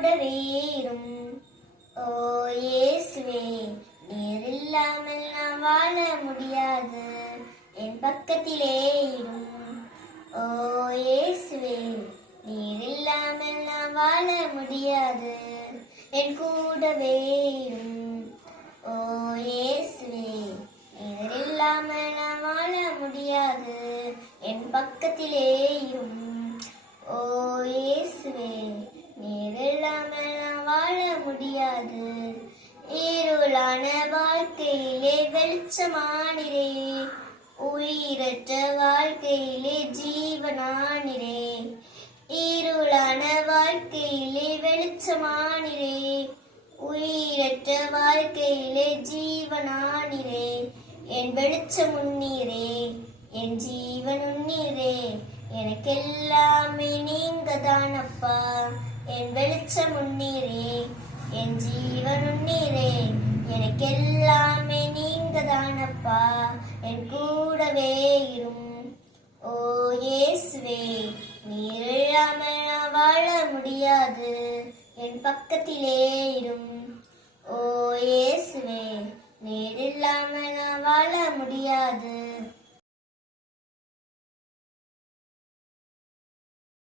கூடவே இரும். ஓ இயேசுவே, நீர் இல்லாமல் நான் வாழ முடியாது, என் பக்கத்திலே இரும். ஓ இயேசுவே, நீர் இல்லாமல் நான் வாழ முடியாது, என் கூடவே இரும். ஓ இயேசுவே, நீர் இல்லாமல் நான் வாழ முடியாது, என் பக்கத்திலே இரும். ஓ இயேசுவே, நீர் இல்லாமல் நான் வாழ முடியாது. இருளான வாழ்க்கையிலே வெளிச்சமானிரே, உயிரற்ற வாழ்க்கையிலே ஜீவனானிரே. இருளான வாழ்க்கையிலே வெளிச்சமானிரே, உயிரற்ற வாழ்க்கையிலே ஜீவனானிரே. என் வெளிச்சம் உன்னீரே, என் ஜீவன் உன்னீரே, எனக்கெல்லாமே நீங்க தானப்பா. என் வெளிச்சம் உன்னீரே, என் ஜீவன் உன்னீரே, எனக்கெல்லாமே நீங்க தானப்பா. என் கூடவே இரும். ஓ இயேசுவே, நீர் இல்லாமல் நான் வாழ முடியாது, என் பக்கத்திலே இரும். ஓ இயேசுவே, நீர் இல்லாமல் நான் வாழ முடியாது,